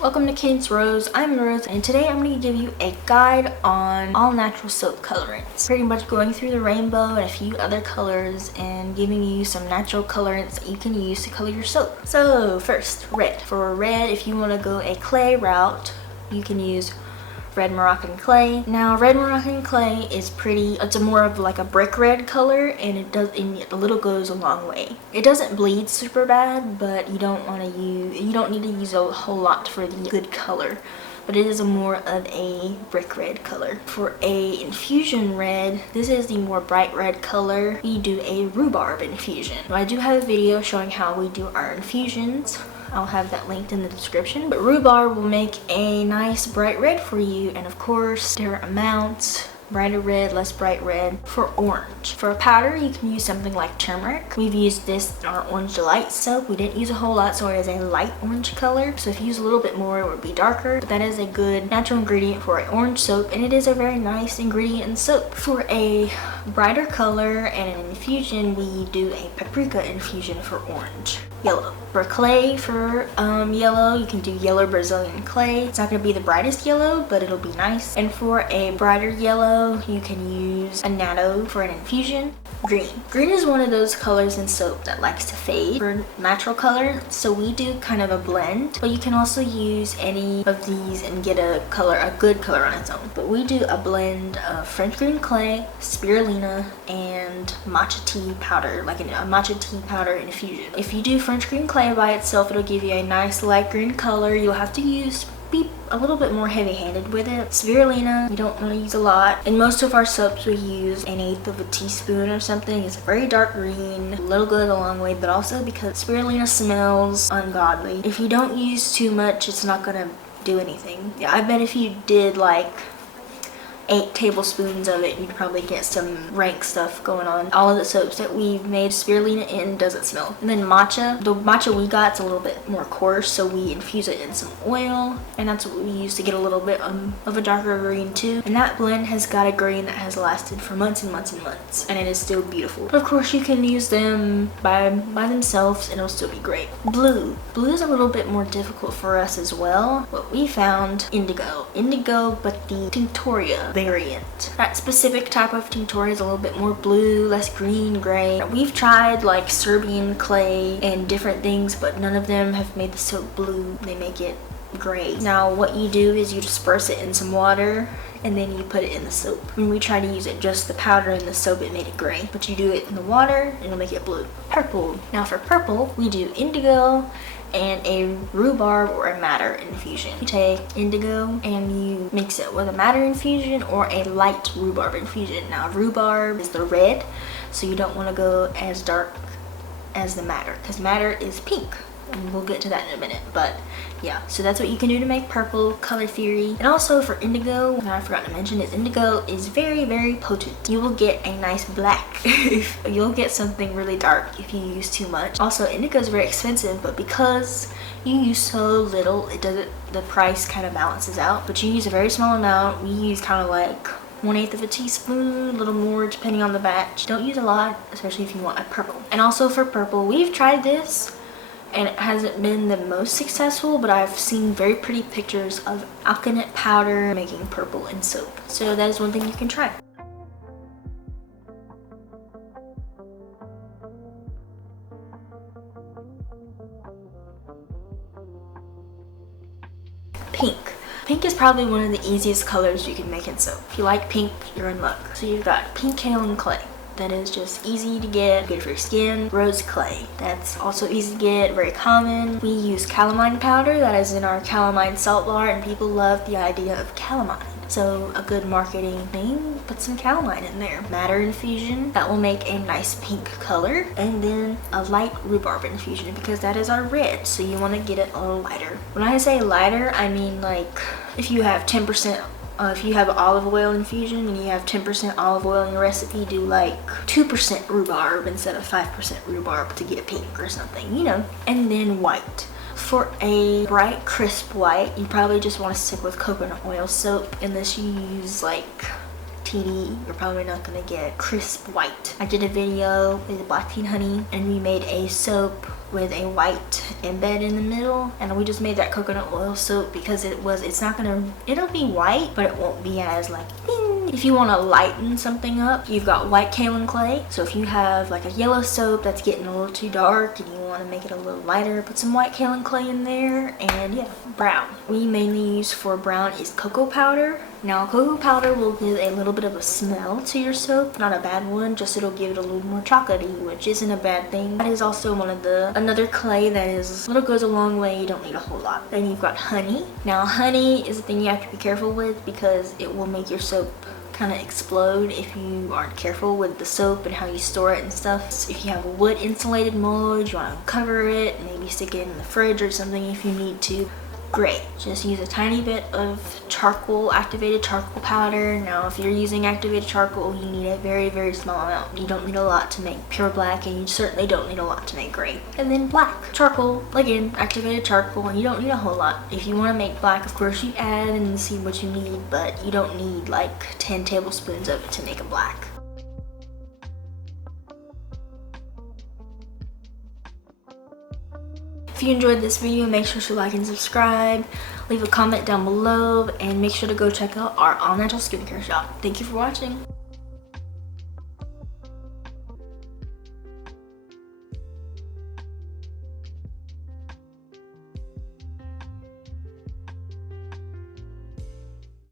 Welcome to Cadence Rose. I'm Rose, and today I'm going to give you a guide on all natural soap colorants. Pretty much going through the rainbow and a few other colors and giving you some natural colorants that you can use to color your soap. So first, red. For red, if you want to go a clay route, you can use red Moroccan clay. Now red Moroccan clay is it's more of like a brick red color, and a little goes a long way. It doesn't bleed super bad, but you don't need to use a whole lot for the good color, but it is more of a brick red color. For a infusion red, this is the more bright red color. We do a rhubarb infusion. Now, I do have a video showing how we do our infusions. I'll have that linked in the description. But rhubarb will make a nice bright red for you, and of course different amounts, brighter red, less bright red. For orange, for a powder you can use something like turmeric. We've used this in our orange delight soap. We didn't use a whole lot, so it is a light orange color, so if you use a little bit more it would be darker, but that is a good natural ingredient for an orange soap, and it is a very nice ingredient in soap. For a brighter color and an infusion, we do a paprika infusion for orange. Yellow. For clay, for yellow, you can do yellow Brazilian clay. It's not going to be the brightest yellow, but it'll be nice. And for a brighter yellow, you can use a natto for an infusion. Green. Green is one of those colors in soap that likes to fade for natural color, so we do kind of a blend, but you can also use any of these and get a good color on its own. But we do a blend of French green clay, spirulina, and matcha tea powder, like a matcha tea powder infusion. If you do French green clay by itself, it'll give you a nice light green color. You'll have to be a little bit more heavy-handed with it. Spirulina, you don't want to use a lot. In most of our soaps, we use 1/8 of a teaspoon or something. It's a very dark green, a little goes a long way, but also because spirulina smells ungodly. If you don't use too much, it's not gonna do anything. Yeah, I bet if you did like 8 tablespoons of it, you'd probably get some rank stuff going on. All of the soaps that we've made spirulina in doesn't smell. And then matcha, the matcha we got's a little bit more coarse, so we infuse it in some oil, and that's what we use to get a little bit of a darker green too. And that blend has got a green that has lasted for months and months and months, and it is still beautiful. But of course you can use them by themselves and it'll still be great. Blue. Blue is a little bit more difficult for us as well. What we found, indigo, but the tinctoria variant. That specific type of tinctoria is a little bit more blue, less green, gray. We've tried like Serbian clay and different things, but none of them have made the soap blue. They make it gray. Now what you do is you disperse it in some water and then you put it in the soap. When we try to use it just the powder in the soap, it made it gray, but you do it in the water and it'll make it blue. Purple. Now for purple, we do indigo and a rhubarb or a madder infusion. You take indigo and you mix it with a madder infusion or a light rhubarb infusion. Now rhubarb is the red, so you don't want to go as dark as the madder, because madder is pink, and we'll get to that in a minute. But yeah, so that's what you can do to make purple color theory. And also for indigo, what I forgot to mention is indigo is very, very potent. You will get a nice black. You'll get something really dark if you use too much. Also, indigo is very expensive, but because you use so little, the price kind of balances out. But you use a very small amount. We use kind of like 1/8 of a teaspoon, a little more depending on the batch. Don't use a lot, especially if you want a purple. And also for purple, we've tried this and it hasn't been the most successful, but I've seen very pretty pictures of alkanet powder making purple in soap. So that is one thing you can try. Pink. Pink is probably one of the easiest colors you can make in soap. If you like pink, you're in luck. So you've got pink kaolin clay. That is just easy to get, good for your skin. Rose clay, that's also easy to get, very common. We use calamine powder, that is in our calamine salt bar, and people love the idea of calamine. So a good marketing thing, put some calamine in there. Madder infusion, that will make a nice pink color. And then a light rhubarb infusion, because that is our red, so you want to get it a little lighter. When I say lighter, I mean like if you have 10%, if you have olive oil infusion and you have 10% olive oil in your recipe, do like 2% rhubarb instead of 5% rhubarb to get pink or something, you know. And then white. For a bright, crisp white, you probably just want to stick with coconut oil soap unless you use like TD. You're probably not gonna get crisp white. I did a video with black tea and honey, and we made a soap with a white embed in the middle, and we just made that coconut oil soap because it'll be white, but it won't be as like ding. If you want to lighten something up, you've got white kaolin clay. So if you have like a yellow soap that's getting a little too dark and you want to make it a little lighter, put some white kaolin clay in there. And yeah, brown. We mainly use for brown is cocoa powder. Now cocoa powder will give a little bit of a smell to your soap, not a bad one, just it'll give it a little more chocolatey, which isn't a bad thing. That is also another clay that is goes a long way. You don't need a whole lot. Then you've got honey. Now honey is a thing you have to be careful with because it will make your soap kind of explode if you aren't careful with the soap and how you store it and stuff. So if you have a wood insulated mold, you want to cover it, maybe stick it in the fridge or something if you need to. Great. Just use a tiny bit of charcoal, activated charcoal powder. Now if you're using activated charcoal, you need a very, very small amount. You don't need a lot to make pure black, and you certainly don't need a lot to make gray. And then black. Charcoal, again, activated charcoal, and you don't need a whole lot. If you want to make black, of course you add and see what you need, but you don't need like 10 tablespoons of it to make a black. If you enjoyed this video, make sure to like and subscribe, leave a comment down below, and make sure to go check out our all natural skincare shop. Thank you for watching.